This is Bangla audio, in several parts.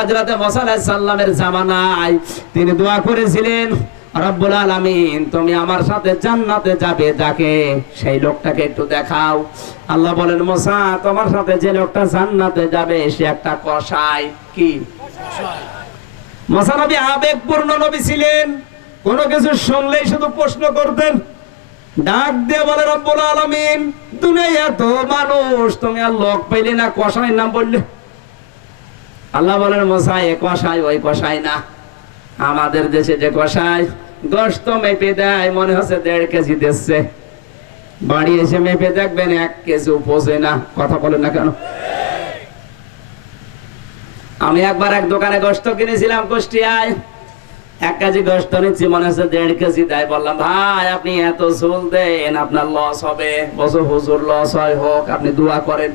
হযরতে মুসা আলাইহিস সালামের জামানায় তিনি দোয়া করেছিলেন, রব্বুল আলামিন তুমি আমার সাথে জান্নাতে যাবে, যাকে সেই লোকটাকে একটু দেখাও। আল্লাহ বলেন, মুসা তোমার সাথে যে লোকটা জান্নাতে যাবে সে একটা কসাই। কি কসাই? মুসা নবী আবেগপূর্ণ নবী ছিলেন, কোন কিছু শুনলেই শুধু প্রশ্ন করতেন। ডাক দিয়ে বলে, রব্বুল আলামিন দুনিয়ায় এত মানুষ, তুমি আর লোক পাইলে না, কসাইয়ের নাম বললে। আল্লাহ বলেন, মুসা এ কসাই ওই কসাই না, আমাদের দেশে যে কসাই গোশত মেপে দেয় মনে হচ্ছে 1.5 কেজি দিচ্ছে, বাড়ি এসে মেপে দেখবেন 1 কেজি উপজে না। কথা বলেন না কেন? আমি একবার এক দোকানে গোশত কিনেছিলাম কুষ্টিয়ায়, 1 কেজি গোশত নিচ্ছি, মনে হচ্ছে 1.5 কেজি দেয়। বললাম, ভাই আপনি এত ঝোল দেন, আপনার লস হবে। বলছো, হুজুর লস হয় হোক, আপনি দোয়া করেন।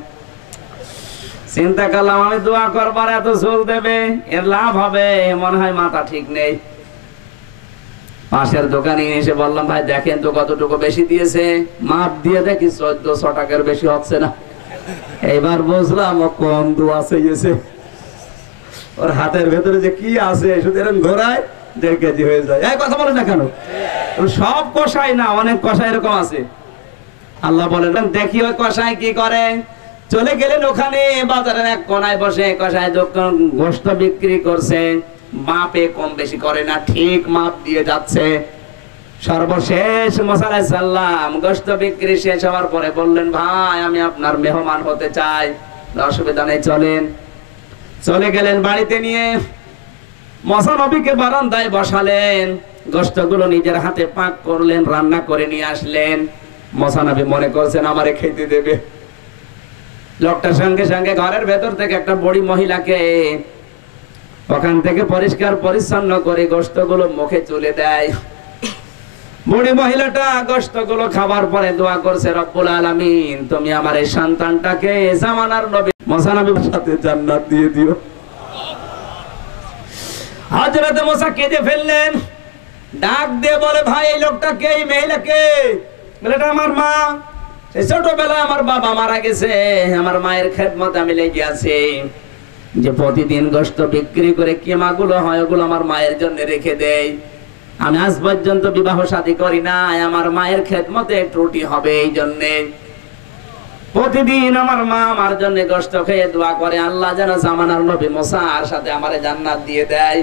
চিন্তা করলাম, আমি দোয়া করবার এত ঝোল দেবে, এর লাভ হবে মনে হয় মাথা ঠিক নেই। পাশের দোকানে এসে বললাম, ভাই দেখেন তো কতটুকু বেশি দিয়েছে। মাপ দিয়ে দেখি 1400 টাকার বেশি হচ্ছে না। এবার বুঝলাম ও কম দোয়া চেয়েছে, ওর হাতের ভেতরে যে কি আছে শুধু এরকম ঘোরায় 1.5 কেজি হয়ে যায়। এই কথা বলে না কেন? সব কষাই না, অনেক কষাই এরকম আছে। আল্লাহ বলেন, দেখি ওই কষাই কি করে। চলে গেলেন ওখানে বাজারের এক কোনায় বসে কষাই দোকান গোশত বিক্রি করছে, মাপে কম বেশি করে না, ঠিক মাপ দিয়ে যাচ্ছে। সর্বশেষ মুসা আলাইহিস সালাম গোশত বিক্রি শেষ হওয়ার পরে বললেন, ভাই আমি আপনার মেহমান হতে চাই, অসুবিধা নেই চলেন। চলে গেলেন বাড়িতে নিয়ে মুসা নবীকে বারান্দায় বসালেন, গোশতগুলো নিজের হাতে পাক করলেন, রান্না করে নিয়ে আসলেন। মুসা নবী মনে করছেন আমারে খেতে দেবে। লোকটার সঙ্গে সঙ্গে ঘরের ভেতর থেকে একটা বুড়ি মহিলাকে ওখান থেকে পরিষ্কার পরিচ্ছন্ন করে গোশতগুলো মুখে তুলে দেয়। বুড়ি মহিলাটা গোশতগুলো খাবার পরে দোয়া করছে, রব্বুল আলামিন তুমি আমার এই সন্তানটাকে জামানার নবী মুসা নবীর সাথে জান্নাত দিয়ে দিও। হযরতে মুসা কেঁদে ফেললেন, ডাক দিয়ে বলে, ভাই এই লোকটাকে, এই মহিলাকে? বলে, এটা আমার মা। ছোটবেলায় আমার বাবা মারা গেছে, আমার মায়ের খেদমতে আমি লেগে আছি। যে প্রতিদিন গোশত বিক্রি করে কিমাগুলো হয় ওগুলো আমার মায়ের জন্য রেখে দেই। আমি আজ পর্যন্ত বিবাহ শাদী করি না, আমার মায়ের খেদমতে ত্রুটি হবে, এই জন্যে প্রতিদিন আমার মা আমার জন্য গোশত খেয়ে দোয়া করে, আল্লাহ যেন জামানার নবী মুসার সাথে আমারে জান্নাত দিয়ে দেয়।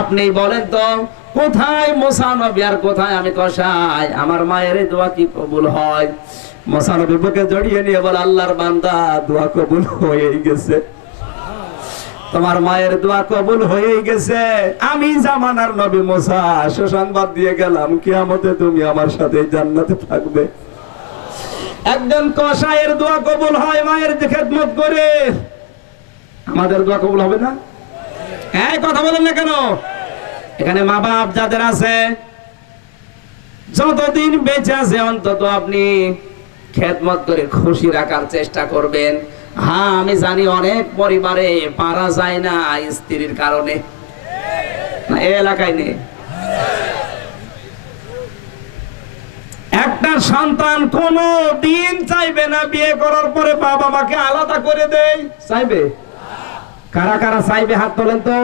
আপনি বলেন তো, কোথায় মুসা নবী আর কোথায় আমি কসাই? আমার মায়ের এই দোয়া কি কবুল হয়? মুসা নবী বুকে জড়িয়ে নিয়ে বলে, আল্লাহর বান্দা দোয়া কবুল হয়েই গেছে, তোমার মায়ের দোয়া কবুল হয়েই গেছে। আমি জামানার নবী মুসা সুসংবাদ দিয়ে গেলাম, কিয়ামতে তুমি আমার সাথে জান্নাতে থাকবে। একজন কসাইয়ের দোয়া কবুল হয় মায়ের খেদমত করে, আমাদের দোয়া কবুল হবে না? এই কথা বলেন না কেন? এখানে মা বাপ যাদের আছে, যতদিন বেঁচে আছে অন্তত আপনি খেদমত করে খুশি রাখার চেষ্টা করবেন। হ্যাঁ, আমি জানি অনেক পরিবারে পারা যায় না স্ত্রীর কারণে, না এই এলাকায় নেই। একটা সন্তান কোনো দিন চাইবে না বিয়ে করার পরে বাবা মাকে আলাদা করে দেয়, চাইবে? কারা কারা চাইবে হাত তোলেন তো,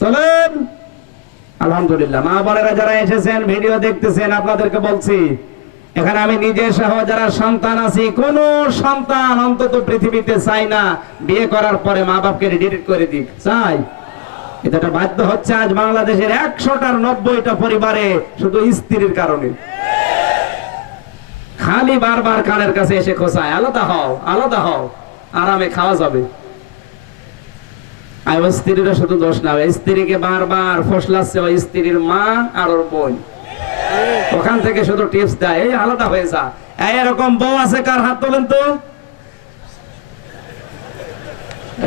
তোলেন। আলহামদুলিল্লাহ, মা বোনেরা যারা এসেছেন ভিডিও দেখতেছেন আপনাদেরকে বলছি, এখানে আমি নিজে সহ যারা সন্তান আছি, কোন সন্তান অন্তত পৃথিবীতে চাই না বিয়ে করার পরে মা বাপকে ডিলিট করে দিক, চাই? এটা বাধ্য হচ্ছে আজ বাংলাদেশের 100টার 90টা পরিবারে শুধু স্ত্রীর কারণে। খালি বারবার কানের কাছে এসে খোঁচায়, আলাদা হও আলাদা হও, আরামে খাওয়া যাবে। আর ওই স্ত্রীরা শুধু দোষ না, স্ত্রীকে বারবার ফসলাচ্ছে ওই স্ত্রীর মা আর ওর বোন, ওখান থেকে শুধু টিপস দেয়, এই আলাদা হয়ে যা। এরকম বউ আছে কার? হাত তোলেন তো।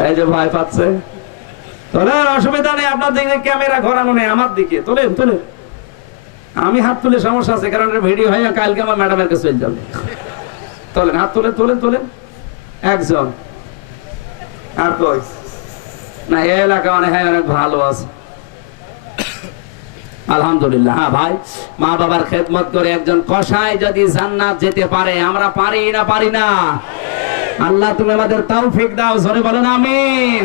এই যে ভয় পাচ্ছে, তোলেন, অসুবিধা নেই, আপনার দিকে ক্যামেরা ঘোরানো নেই, আমার দিকে তোলেন তোলেন। আমি হাত তুলে সমস্যা আছে, কারণ ভিডিও হয় কালকে আমার ম্যাডামের কাছে চলে যাবে। তোলেন, হাত তোলেন তোলেন তোলেন। একজন আর কই না, এই এলাকা অনেক অনেক ভালো আছে আলহামদুলিল্লাহ। হ্যাঁ ভাই, মা বাবার খেদমত করে একজন কসাই যদি জান্নাত যেতে পারে, আমরা পারি না? পারি না? আল্লাহ তুমি আমাদের তৌফিক দাও, জোরে বলেন আমিন।